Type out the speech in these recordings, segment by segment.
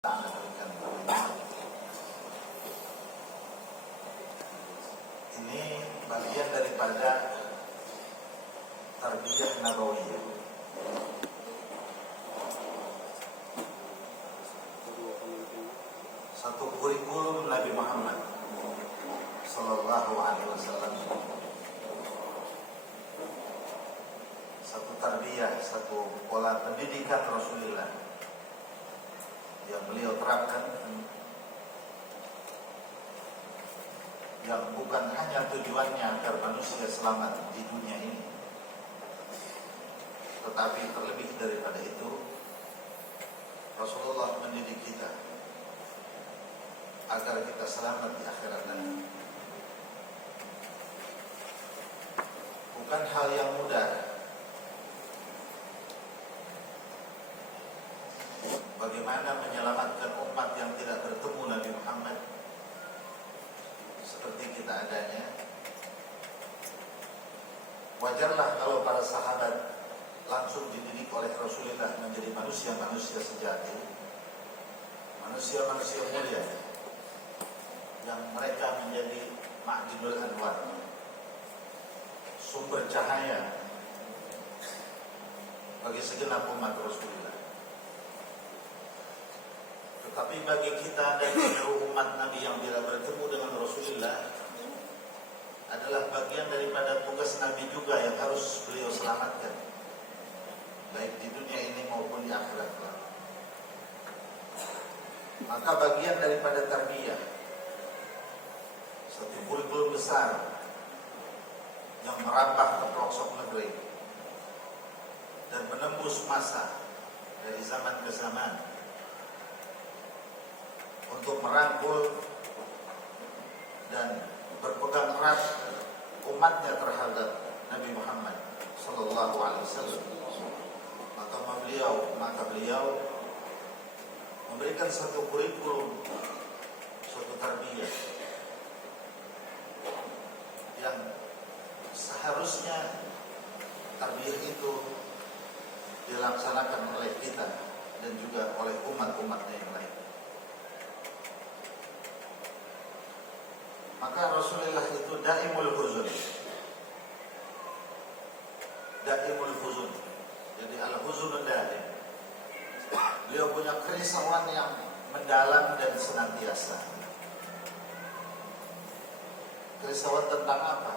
Ini bagian daripada tarbiyah nabawiyah. Satu kurikulum Nabi Muhammad Sallallahu Alaihi Wasallam. Satu tarbiyah, satu pola pendidikan Rasulullah yang beliau terapkan, yang bukan hanya tujuannya agar manusia selamat di dunia ini, tetapi terlebih daripada itu Rasulullah mendidik kita agar kita selamat di akhirat nanti. Bukan hal yang mudah bagaimana menyelamatkan umat yang tidak bertemu Nabi Muhammad seperti kita adanya. Wajarlah kalau para sahabat langsung dididik oleh Rasulullah menjadi manusia-manusia sejati, manusia-manusia mulia, yang mereka menjadi ma'dinul anwar, sumber cahaya bagi segenap umat Rasulullah. Tetapi bagi kita dan seluruh umat Nabi yang tidak bertemu dengan Rasulullah adalah bagian daripada tugas Nabi juga yang harus beliau selamatkan, baik di dunia ini maupun di akhirat. Maka bagian daripada tarbiyah, satu kurikulum besar yang merambah ke pelosok negeri dan menembus masa dari zaman ke zaman untuk merangkul dan berpegang erat umatnya terhadap Nabi Muhammad Sallallahu Alaihi Wasallam. Maka beliau memberikan satu kurikulum, suatu tarbiyah yang seharusnya tarbiyah itu dilaksanakan oleh kita dan juga oleh umat-umatnya yang lain. Maka Rasulullah itu daimul huzun. Daimul huzun. Jadi al-huzun daim. Beliau punya kerisauan yang mendalam dan senantiasa. Kerisauan tentang apa?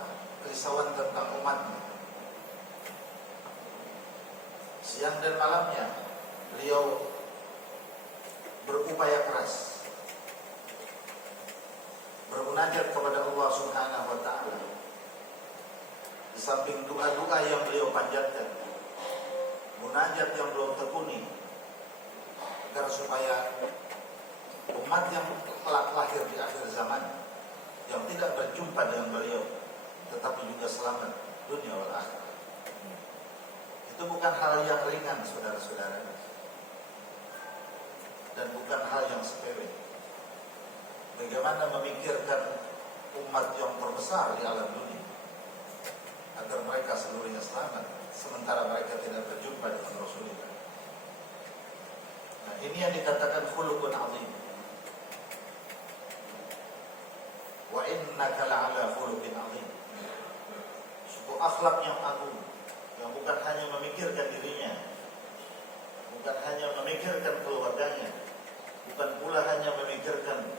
Kerisauan tentang umatnya. Siang dan malamnya beliau berupaya keras bermunajat kepada Allah Subhanahu wa Ta'ala. Di samping doa-doa yang beliau panjatkan, munajat yang beliau tekuni agar supaya umat yang kelak lahir di akhir zaman yang tidak berjumpa dengan beliau tetapi juga selamat dunia wal akhirat. Itu bukan hal yang ringan, saudara-saudara, dan bukan hal yang sepele. Bagaimana memikirkan umat yang terbesar di alam dunia agar mereka seluruhnya selamat sementara mereka tidak berjumpa dengan Rasulullah. Nah, ini yang dikatakan khuluqun azim. Wa innaka la'ala khuluqin azim. Suku akhlak yang agung, yang bukan hanya memikirkan dirinya, bukan hanya memikirkan keluarganya, bukan pula hanya memikirkan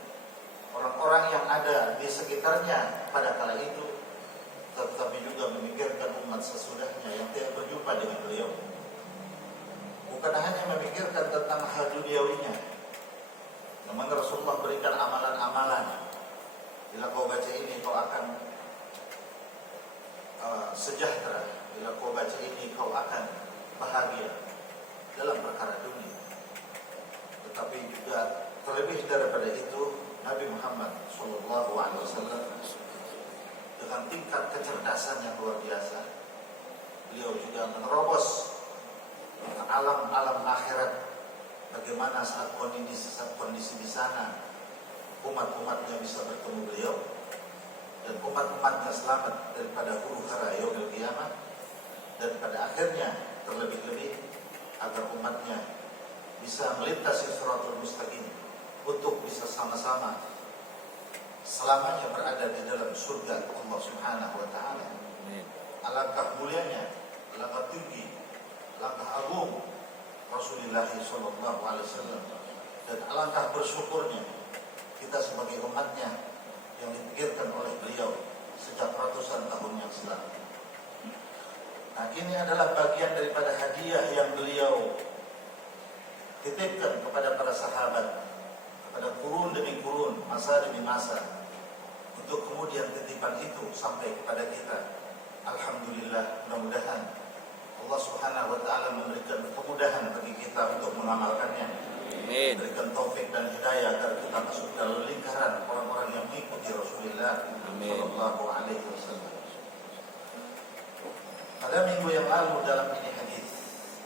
orang-orang yang ada di sekitarnya pada kala itu, tetapi juga memikirkan umat sesudahnya yang tidak berjumpa dengan beliau. Bukan hanya memikirkan tentang hal duniawinya, namun Rasulullah berikan amalan-amalan. Bila kau baca ini kau akan sejahtera, bila kau baca ini kau akan bahagia dalam perkara dunia. Tetapi juga terlebih daripada itu, Nabi Muhammad Sallallahu Alaihi Wasallam dengan tingkat kecerdasan yang luar biasa, beliau juga menerobos alam-alam akhirat. Bagaimana saat kondisi di sana umat-umatnya bisa bertemu beliau dan umat-umatnya selamat daripada huru hara yaumil qiyamah, dan pada akhirnya terlebih-lebih agar umatnya bisa melintasi siratul mustaqim bersama-sama selamanya berada di dalam surga Allah Subhanahu wa taala. Alangkah mulianya, alangkah tinggi, alangkah agung Rasulullah sallallahu alaihi wasallam, dan alangkah bersyukurnya kita sebagai umatnya yang dipikirkan oleh beliau sejak ratusan tahun yang silam. Nah, ini adalah bagian daripada hadiah yang beliau titipkan kepada para sahabat, kepada kurun demi kurun, masa demi masa, untuk kemudian titipan itu sampai kepada kita. Alhamdulillah, mudah-mudahan Allah Subhanahu wa taala memberikan kemudahan bagi kita untuk mengamalkannya. Amin. Berikan taufik dan hidayah agar kita masuk dalam lingkaran orang-orang yang mengikuti Rasulullah sallallahu alaihi wasallam. Pada minggu yang lalu dalam ini hadis,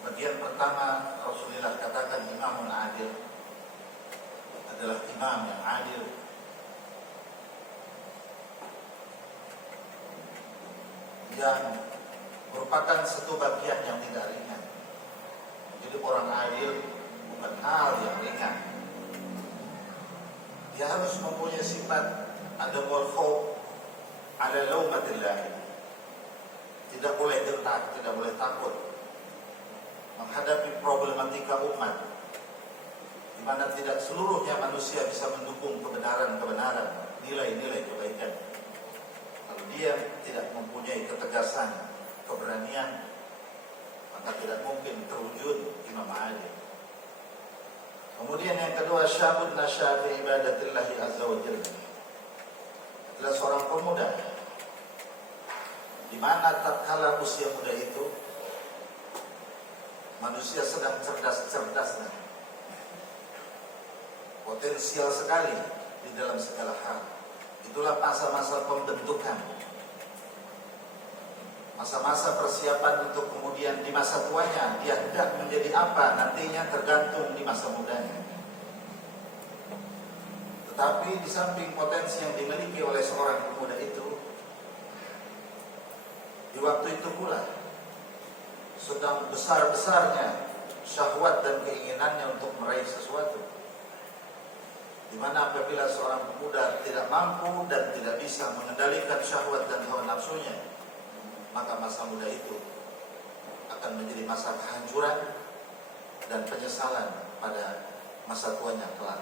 bagian pertama Rasulullah katakan imamun adil adalah imam yang adil, yang merupakan satu bagian yang tidak ringan. Jadi orang adil bukan hal yang ringan. Dia harus mempunyai sifat adamul khauf ala laumatillah. Tidak boleh gentar, tidak boleh takut menghadapi problematika umat, di mana tidak seluruhnya manusia bisa mendukung kebenaran-kebenaran, nilai-nilai kebaikan. Kalau dia tidak mempunyai ketegasan, keberanian, maka tidak mungkin terwujud imam adil. Kemudian yang kedua, syabun nasya fi ibadatillahi azza wa jalla, adalah seorang pemuda di mana tatkala usia muda itu manusia sedang cerdas-cerdasnya, potensial sekali di dalam segala hal. Itulah masa-masa pembentukan, masa-masa persiapan untuk kemudian di masa tuanya dia hendak menjadi apa nantinya tergantung di masa mudanya. Tetapi di samping potensi yang dimiliki oleh seorang pemuda itu, di waktu itu pula sedang besar-besarnya syahwat dan keinginannya untuk meraih sesuatu, di mana apabila seorang pemuda tidak mampu dan tidak bisa mengendalikan syahwat dan hawa nafsunya, maka masa muda itu akan menjadi masa kehancuran dan penyesalan pada masa tuanya kelak.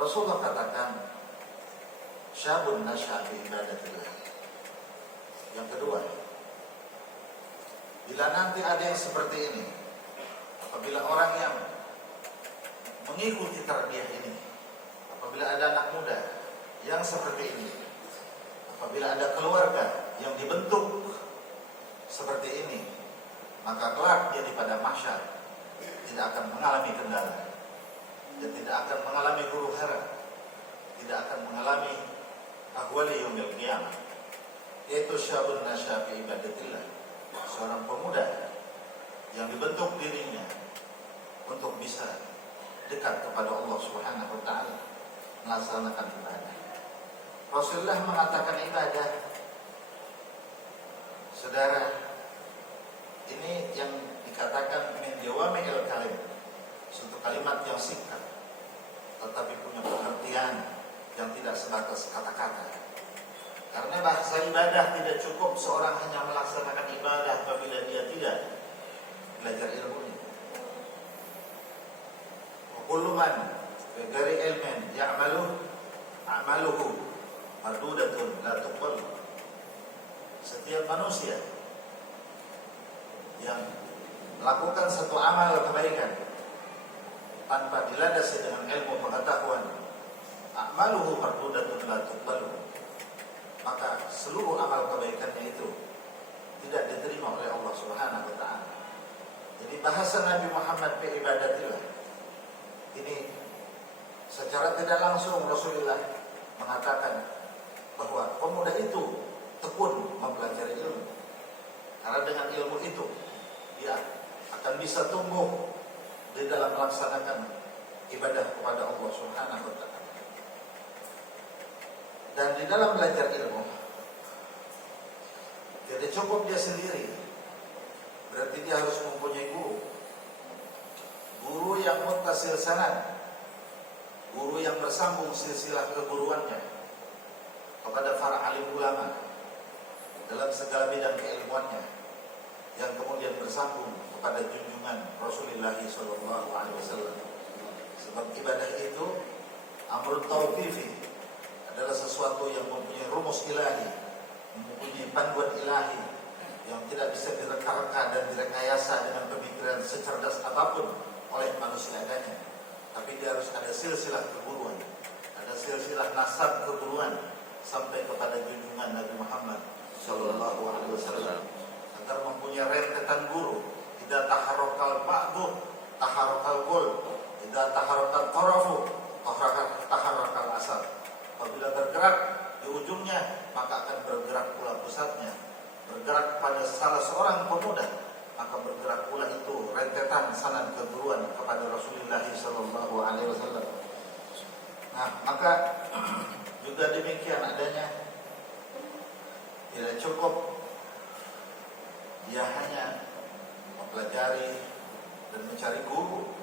Rasulullah katakan, syabun nasya fi ibadatillah. Yang kedua, bila nanti ada yang seperti ini, apabila orang yang mengikuti tarbiyah ini, apabila ada anak muda yang seperti ini, apabila ada keluarga yang dibentuk seperti ini, maka kelak dia pada mahsyar tidak akan mengalami kendala, dan tidak akan mengalami huru hara, tidak akan mengalami ahwali yaumil qiyamah, yaitu syabun nasya fi ibadatillah, seorang pemuda yang dibentuk dirinya untuk bisa dekat kepada Allah Subhanahu wa taala, melaksanakan ibadah. Rasulullah mengatakan ibadah, saudara, ini yang dikatakan min jawami'il kalim, suatu kalimat yang singkat tetapi punya pengertian yang tidak sebatas kata-kata. Karena bahasa ibadah tidak cukup seorang hanya melaksanakan ibadah apabila dia tidak belajar ilmunya. Kullu man bi ghairi ilmin ya'malu a'maluhu mardudatun la tuqbal. Setiap manusia yang melakukan satu amal kebaikan tanpa dilandasi dengan ilmu pengetahuan, a'maluhu mardudatun la tuqbal, maka seluruh amal kebaikannya itu tidak diterima oleh Allah Subhanahu wa taala. Jadi bahasa Nabi Muhammad fi ibadatillah ini secara tidak langsung Rasulullah mengatakan bahwa pemuda itu tekun mempelajari ilmu, karena dengan ilmu itu dia akan bisa tumbuh di dalam melaksanakan ibadah kepada Allah Subhanahu wa taala. Dan di dalam belajar ilmu tidak cukup dia sendiri, berarti dia harus mempunyai guru yang muttasil sanad, guru yang bersambung silsilah keguruannya kepada para alim ulama dalam segala bidang keilmuannya, yang kemudian bersambung kepada junjungan Rasulullah SAW. Sebab ibadah itu amrun tauqifi, adalah sesuatu yang mempunyai rumus ilahi, mempunyai panduan ilahi yang tidak bisa direka-reka dan direkayasa dengan pemikiran secerdas apapun oleh manusia adanya. Tapi dia harus ada silsilah keguruan, ada silsilah nasab keguruan sampai kepada junjungan Nabi Muhammad Sallallahu Alaihi Wasallam, agar mempunyai rentetan guru. Idza taharrakal ma'dud taharrakal qul, idza taharrakal tarafu taharrakal asal. Apabila bergerak di ujungnya, maka akan bergerak pula pusatnya. Bergerak pada salah seorang pemuda, maka bergerak pula itu rentetan sanad keguruan kepada Rasulullah Sallallahu Alaihi Wasallam. Nah, maka juga demikian adanya, tidak cukup dia hanya mempelajari dan mencari guru.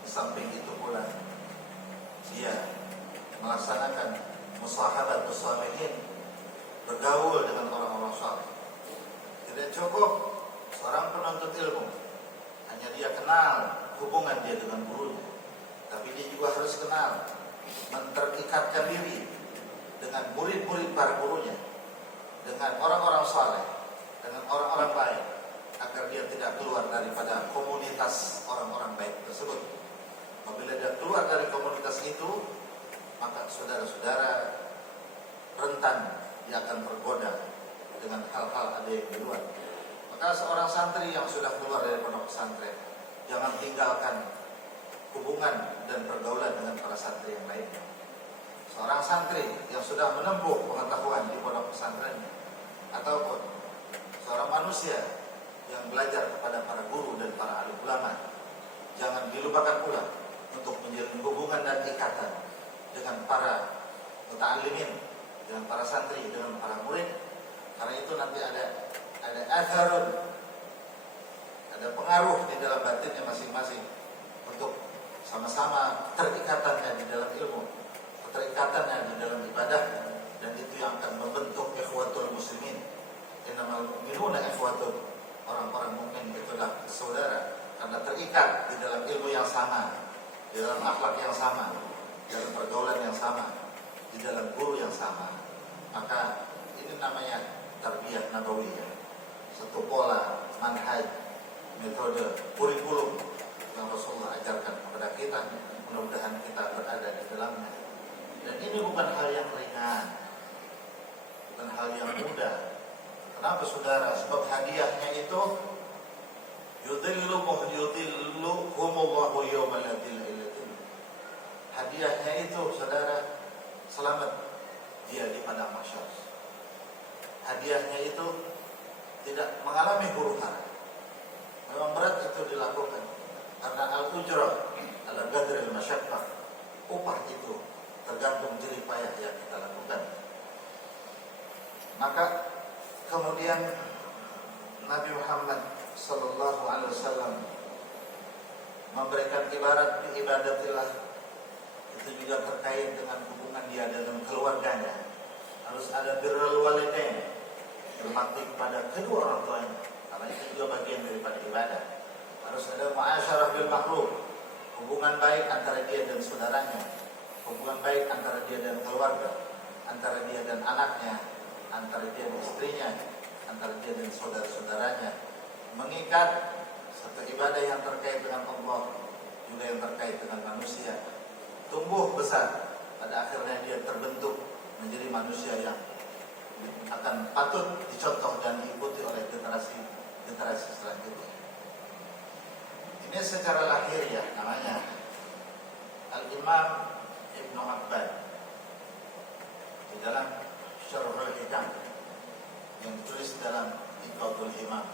Di samping itu pula dia melaksanakan musahabat salihin, bergaul dengan orang-orang saleh. Tidak cukup seorang penuntut ilmu hanya dia kenal hubungan dia dengan gurunya, tapi dia juga harus kenal menterikatkan diri dengan murid-murid para gurunya, dengan orang-orang saleh, dengan orang-orang baik, agar dia tidak keluar daripada komunitas orang-orang baik tersebut. Apabila dia keluar dari komunitas itu, maka saudara-saudara rentan dia akan tergoda dengan hal-hal ada yang di luar. Maka seorang santri yang sudah keluar dari pondok pesantren, jangan tinggalkan hubungan dan pergaulan dengan para santri yang lainnya. Seorang santri yang sudah menempuh pengetahuan di pondok pesantrennya, ataupun seorang manusia yang belajar kepada para guru dan para alim ulama, jangan dilupakan pula untuk menjalin hubungan dan ikatan dengan para muta'allimin, dengan para santri, dengan para murid. Karena itu nanti ada atharun, ada pengaruh di dalam batinnya masing-masing untuk sama-sama terikatannya di dalam ilmu, terikatannya di dalam ibadah, dan itu yang akan membentuk ikhwatul muslimin. Innamal mu'minuna ikhwatun, orang-orang mukmin itulah saudara, karena terikat di dalam ilmu yang sama, di dalam akhlak yang sama, di dalam pergaulan yang sama, di dalam guru yang sama. Maka ini namanya tarbiyah nabawiyah, satu pola, manhaj, metode, kurikulum yang Rasulullah ajarkan kepada kita. Mudah-mudahan kita berada di dalamnya. Dan ini bukan hal yang ringan, bukan hal yang mudah. Kenapa saudara? Sebab hadiahnya itu yudhilluhumullahu yawma la dhilla illa dhilluh. Hadiahnya itu saudara, selamat dia di padang mahsyar. Hadiahnya itu tidak mengalami huru-hara. Memang berat itu dilakukan, karena al-ujrah ala qadril masyaqqah, upah itu tergantung jerih payah yang kita lakukan. Maka kemudian Nabi Muhammad sallallahu alaihi wasallam memberikan ibarat di ibadatillah itu juga terkait dengan hubungan dia dengan keluarganya. Harus ada birrul walidain, berbakti kepada kedua orang tuanya, karena itu juga bagian daripada ibadah. Harus ada muasyarah bil ma'ruf, hubungan baik antara dia dan saudaranya, hubungan baik antara dia dan keluarga, antara dia dan anaknya, antara dia dan istrinya, antara dia dan saudara-saudaranya. Mengikat satu ibadah yang terkait dengan Allah, juga yang terkait dengan manusia. Tumbuh besar, pada akhirnya dia terbentuk menjadi manusia yang akan patut dicontoh dan diikuti oleh generasi selanjutnya. Ini secara lahiriah namanya Al-Imam Ibnu Abbad di dalam Syarhul Hikam yang ditulis dalam Iqadul Imam.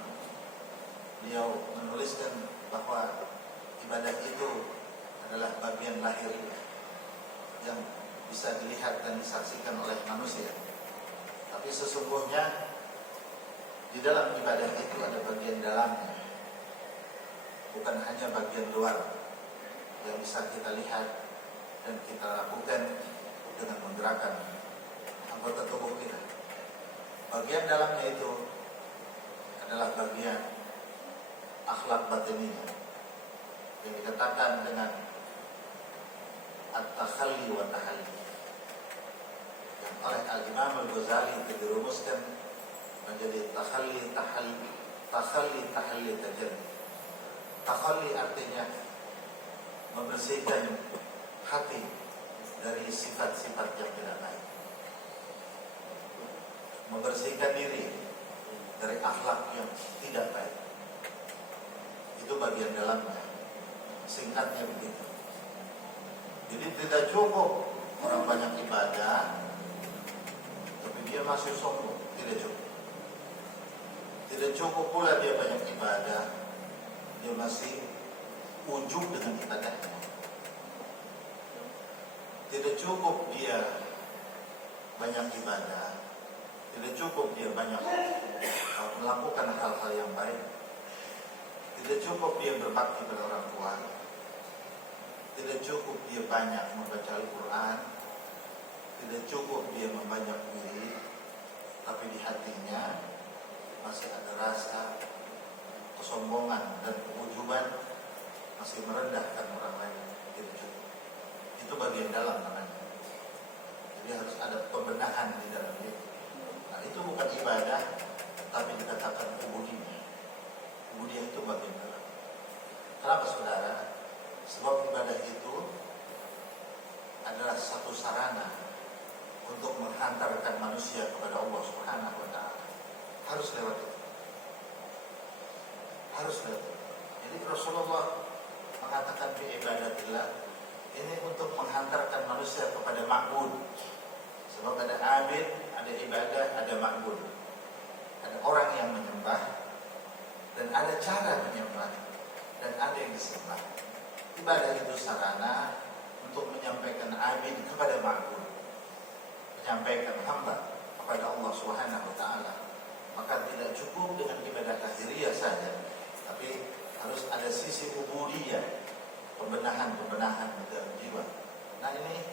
Beliau menuliskan bahwa ibadah itu adalah bagian lahiriah yang bisa dilihat dan disaksikan oleh manusia. Tapi sesungguhnya di dalam ibadah itu ada bagian dalamnya, bukan hanya bagian luar yang bisa kita lihat, dan kita lakukan dengan menggerakkan anggota tubuh kita. Bagian dalamnya itu adalah bagian akhlak batiniyah yang dikatakan dengan at-takhalli wa tahalli, yang oleh Al-Imam Al-Ghazali itu dirumuskan menjadi takhalli tahalli, takhalli tahalli tajalli. Takhalli artinya membersihkan hati dari sifat-sifat yang tidak baik, membersihkan diri dari akhlak yang tidak baik. Itu bagian dalamnya, singkatnya begitu. Jadi tidak cukup orang banyak ibadah tapi dia masih sombong, tidak cukup. Tidak cukup pula dia banyak ibadah, dia masih ujub dengan ibadahnya. Tidak cukup dia banyak ibadah, tidak cukup dia banyak melakukan hal-hal yang baik, tidak cukup dia berbakti pada orang tua, tidak cukup dia banyak membaca Al-Quran, tidak cukup dia membanyak diri, tapi di hatinya masih ada rasa kesombongan dan keujuban, masih merendahkan orang lain. Tidak cukup. Itu bagian dalam namanya. Jadi harus ada pembenahan di dalam diri. Nah, itu bukan ibadah, tapi dikatakan ubudiyah. Ubudiyah itu bagian dalam. Kenapa saudara? Sebab ibadah itu adalah satu sarana untuk menghantarkan manusia kepada Allah Subhanahu wa Ta'ala. Harus lewat itu. Harus lewat itu. Jadi Rasulullah mengatakan fi ibadatillah, ini untuk menghantarkan manusia kepada ma'bud. Sebab ada abid, ada ibadah, ada ma'bud. Ada orang yang menyembah, dan ada cara menyembah, dan ada yang disembah. Ibadah itu sarana untuk menyampaikan abid kepada ma'bud, menyampaikan hamba kepada Allah Subhanahu wa Ta'ala. Maka tidak cukup dengan ibadah lahiriah saja, tapi harus ada sisi ubudiyah, pembenahan di dalam jiwa. Nah, ini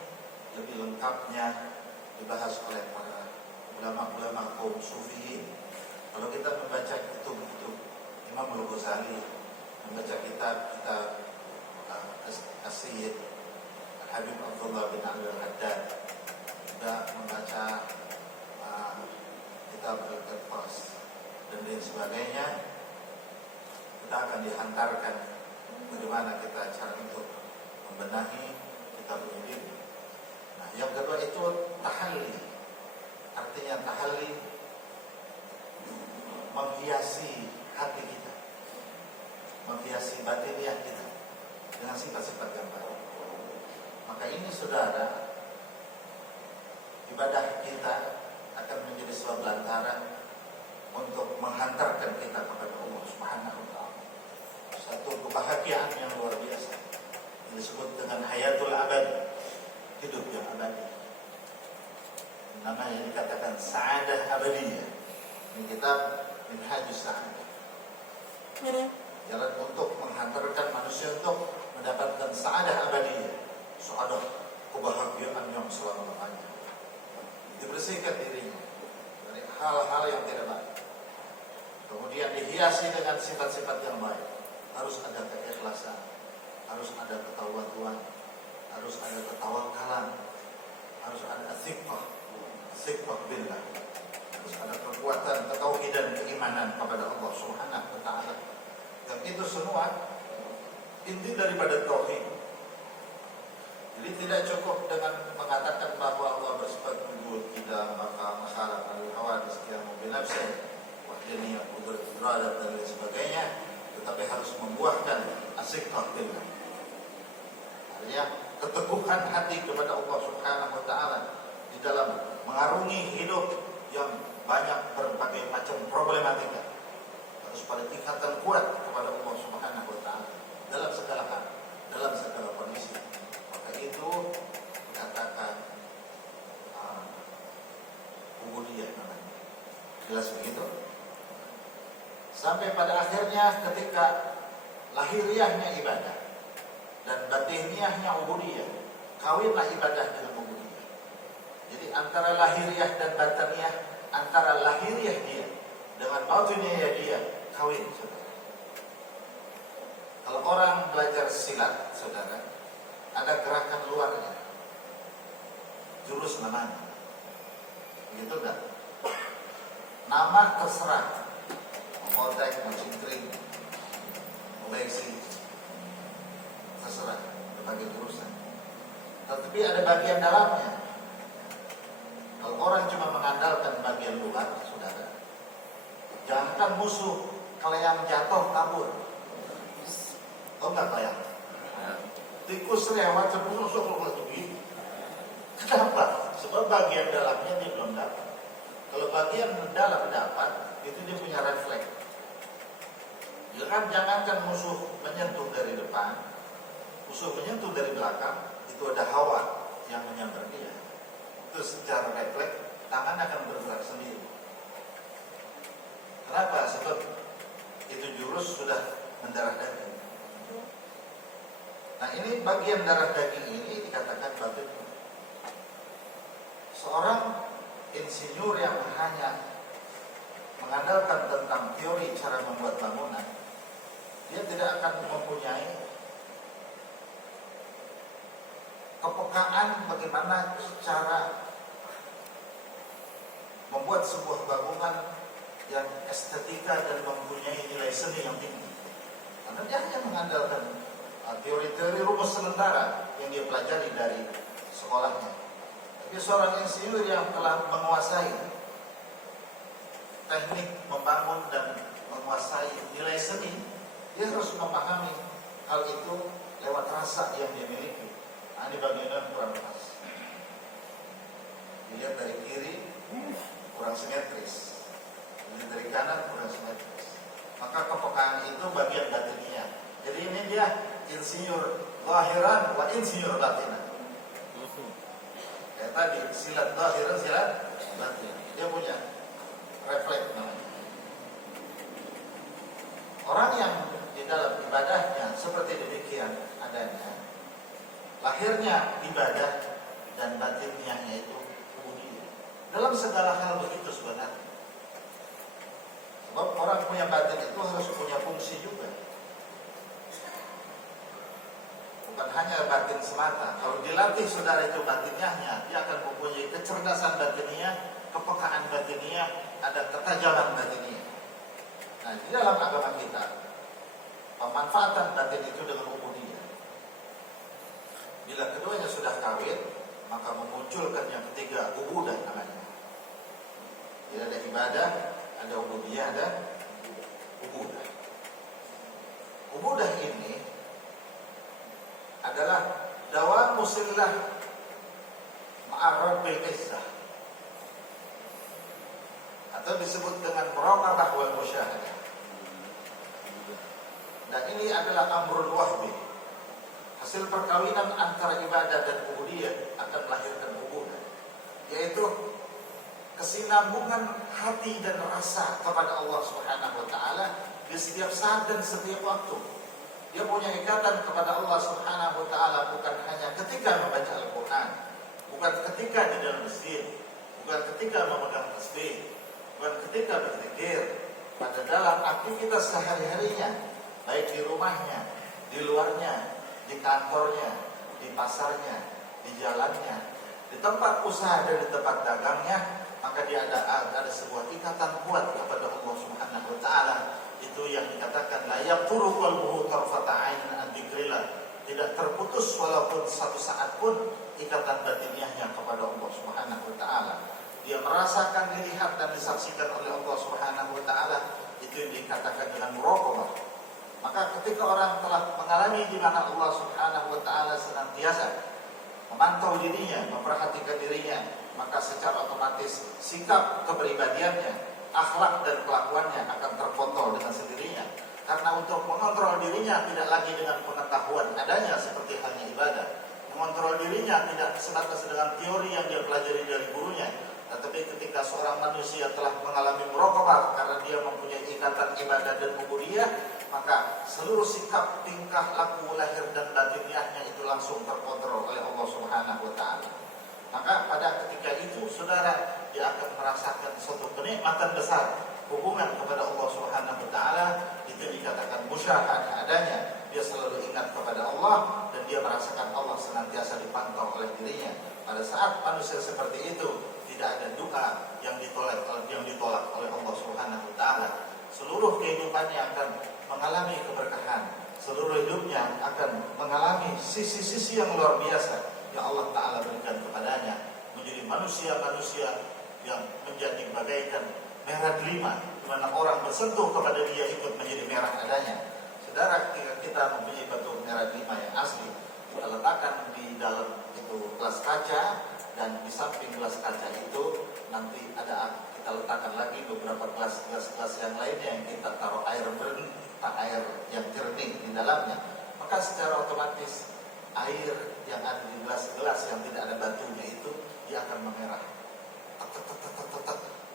lebih lengkapnya dibahas oleh para ulama-ulama kaum sufiyin. Kalau kita membaca kitab Imam Al-Ghazali, membaca kitab As-Sayyid Habib Abdullah bin Ali Al-Haddad, juga membaca kitab Al-Qirtas dan lain sebagainya, kita akan dihantarkan bagaimana kita cara untuk membenahi kitab ini. Nah, yang kedua itu tahalli. Artinya tahalli menghiasi hati kita, menghiasi batiniah kita dengan sifat-sifat yang baik. Maka ini saudara, ibadah kita akan menjadi sebab lantaran untuk menghantarkan kita kepada Allah Subhanahu wa Ta'ala. Satu kebahagiaan yang luar biasa, yang disebut dengan hayatul abad, hidup yang abadi. Namanya dikatakan sa'adah abadiyah. Ini kitab Minhajus Sa'adah. Jalan untuk menghantarkan manusia untuk mendapatkan sa'adah abadiyah, sa'adah kebahagiaan yang selama-lamanya. Dibersihkan dirinya dari hal-hal yang tidak baik, kemudian dihiasi dengan sifat-sifat yang baik. Harus ada keikhlasan, harus ada ketawaduan, harus ada ketawakalan, harus ada siqah billah, harus ada kekuatan ketauhidan, keimanan kepada Allah Subhanahu wa Ta'ala. Dan itu semua inti daripada tauhid. Jadi tidak cukup dengan mengatakan bahwa Allah bersifat wujud, tidak, maka masalah al-hawadis qiyamul binafsi, wahdaniyah, qudrat, iradat dan lain sebagainya, tetapi harus membuahkan as-siqah billah. Artinya keteguhan hati kepada Allah Subhanahu wa Ta'ala di dalam mengarungi hidup yang banyak berbagai macam problematika. Harus pada ikatan kuat kepada Allah Subhanahu wa Ta'ala dalam segala hal, dalam segala kondisi. Maka itu dikatakan ubudiyah namanya. Jelas begitu. Sampai pada akhirnya ketika lahiriahnya ibadah dan batiniahnya ubudiyah, kawinlah ibadah dengan ubudiyah. Jadi antara lahiriah dan batiniyah, antara lahiriah dia dengan batiniyah dia, kawin, saudara. Kalau orang belajar silat, saudara, ada gerakan luarnya, jurus namanya, begitu kan? Nama terserah, mau otek, mau cincring, mau beksi, terserah, berbagai jurusan. Tetapi ada bagian dalamnya. Kalau orang cuma mengandalkan bagian luar, saudara, jangankan musuh, kalau yang jatuh kabur, tahu nggak kayak tikus lewat sebelum masuk begitu. Kenapa? Sebab bagian dalamnya dia belum dapat. Kalau bagian dalam dapat, itu dia punya refleks. Jangankan musuh menyentuh dari depan, musuh menyentuh dari belakang, itu ada hawa yang menyambar dia. Itu secara refleks, tangan akan bergerak sendiri. Kenapa? Sebab itu jurus sudah mendarah daging. Nah, ini bagian darah daging ini dikatakan batin. Seorang insinyur yang hanya mengandalkan tentang teori cara membuat bangunan, dia tidak akan mempunyai kepekaan bagaimana cara membuat sebuah bangunan yang estetika dan mempunyai nilai seni yang tinggi. Karena dia hanya mengandalkan teori-teori rumus sementara yang dia pelajari dari sekolahnya. Tapi seorang insinyur yang telah menguasai teknik membangun dan menguasai nilai seni, dia harus memahami hal itu lewat rasa yang dia miliki. Nah, ini bagian kurang pas. Dilihat dari kiri kurang simetris, dilihat dari kanan kurang simetris. Maka kepekaan itu bagian batinnya. Jadi ini dia insinyur zahiran wa insinyur batinan. Kayak tadi silat zahiran, silat batin. Dia punya refleks namanya. Orang yang di dalam ibadahnya seperti demikian adanya, lahirnya ibadah dan batinnya itu ubudiyah. Dalam segala hal begitu sebenarnya. Sebab orang punya batin itu harus punya fungsi juga. Bukan hanya batin semata. Kalau dilatih saudara itu batinnya, dia akan mempunyai kecerdasan batinnya, kepekaan batinnya, ada ketajaman batinnya. Nah, di dalam agama kita, pemanfaatan batin itu dengan ubudiyah. Bila keduanya sudah kawin, maka memunculkan yang ketiga, ubudah namanya. Jadi ada ibadah, ada ubudiyah, ada ubudah. Ubudah ini adalah dawamu sillah ma'arabbil izzah, atau disebut dengan muraqabah wal musyahadah. Dan ini adalah amrul wahbi. Hasil perkawinan antara ibadah dan ubudiyah akan melahirkan ubudah, yaitu kesinambungan hati dan rasa kepada Allah Subhanahu wa taala di setiap saat dan setiap waktu. Dia punya ikatan kepada Allah Subhanahu wa taala bukan hanya ketika membaca Al-Qur'an, bukan ketika di dalam masjid, bukan ketika memegang tasbih, bukan ketika berzikir, pada dalam aktivitas sehari-harinya, baik di rumahnya, di luarnya, di kantornya, di pasarnya, di jalannya, di tempat usaha dan di tempat dagangnya, maka dia ada sebuah ikatan kuat kepada Allah Subhanahu wa taala. Itu yang dikatakan la yaquru qalbuhu tarfata 'ainin an dzikrillah. Tidak terputus walaupun satu saat pun ikatan batiniahnya kepada Allah Subhanahu wa taala. Dia merasakan, dilihat dan disaksikan oleh Allah Subhanahu wa taala. Itu yang dikatakan dengan muraqabah. Maka ketika orang telah mengalami di mana Allah Subhanahu wa taala senantiasa memantau dirinya, memperhatikan dirinya, maka secara otomatis sikap kepribadiannya, akhlak dan kelakuannya akan terkontrol dengan sendirinya. Karena untuk mengontrol dirinya tidak lagi dengan pengetahuan adanya seperti halnya ibadah. Mengontrol dirinya tidak sebatas dengan teori yang dia pelajari dari gurunya, tetapi ketika seorang manusia telah mengalami muraqabah karena dia mempunyai ikatan ibadah dan ubudiyah, maka seluruh sikap, tingkah, laku, lahir dan batiniahnya itu langsung terkontrol oleh Allah Subhanahu wa taala. Maka pada ketika itu saudara, dia akan merasakan suatu kenikmatan besar. Hubungan kepada Allah Subhanahu wa taala itu dikatakan musyahadah adanya. Dia selalu ingat kepada Allah dan dia merasakan Allah senantiasa dipantau oleh dirinya. Pada saat manusia seperti itu, tidak ada doa yang ditolak oleh Allah Subhanahu wa taala. Seluruh kehidupannya akan mengalami keberkahan. Seluruh hidupnya akan mengalami sisi-sisi yang luar biasa yang Allah taala berikan kepadanya, menjadi manusia-manusia yang menjadi bagaikan merah delima, di mana orang bersentuh kepada dia ikut menjadi merah adanya. Saudara, ketika kita mempunyai batu merah delima yang asli, kita letakkan di dalam itu gelas kaca, dan di samping gelas kaca itu nanti kita letakkan lagi beberapa gelas-gelas yang lainnya yang kita taruh air yang jernih di dalamnya. Maka secara otomatis air yang ada di gelas-gelas yang tidak ada batunya itu dia akan memerah.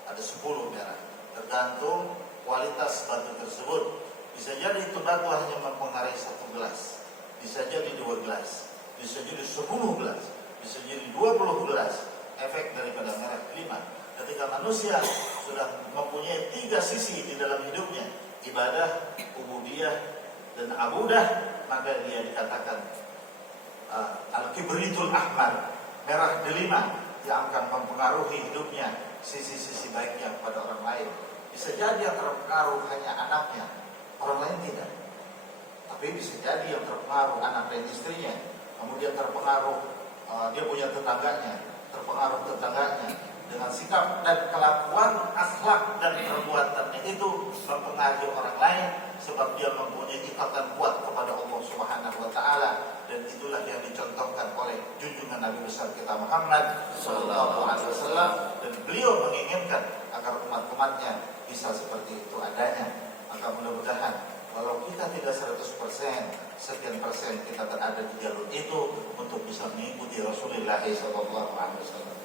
Ada 10 merah. Tergantung kualitas batu tersebut. Bisa jadi itu batu hanya mempengaruhi 1 gelas, bisa jadi 2 gelas, bisa jadi 10 gelas, bisa jadi 20 gelas. Efek daripada merah delima. Ketika manusia sudah mempunyai 3 sisi di dalam hidupnya, ibadah, ubudiyah, dan abudah, maka dia dikatakan al-kibritul ahmar, merah delima, yang akan mempengaruhi hidupnya, sisi-sisi baiknya kepada orang lain. Bisa jadi yang terpengaruh hanya anaknya, orang lain tidak. Tapi bisa jadi yang terpengaruh anak dan istrinya, kemudian terpengaruh dia punya tetangganya, terpengaruh tetangganya dengan sikap dan kelakuan, akhlak dan perbuatannya itu mempengaruhi orang lain, sebab dia mempunyai ikatan kuat kepada Allah Subhanahu wa taala. Dan itulah yang dicontohkan oleh junjungan Nabi besar kita Muhammad sallallahu alaihi wasallam, dan beliau menginginkan agar umat-umatnya bisa seperti itu adanya. Maka mudah-mudahan walau kita tidak 100%, sekian persen kita berada di jalur itu untuk bisa mengikuti Rasulullah sallallahu alaihi wasallam.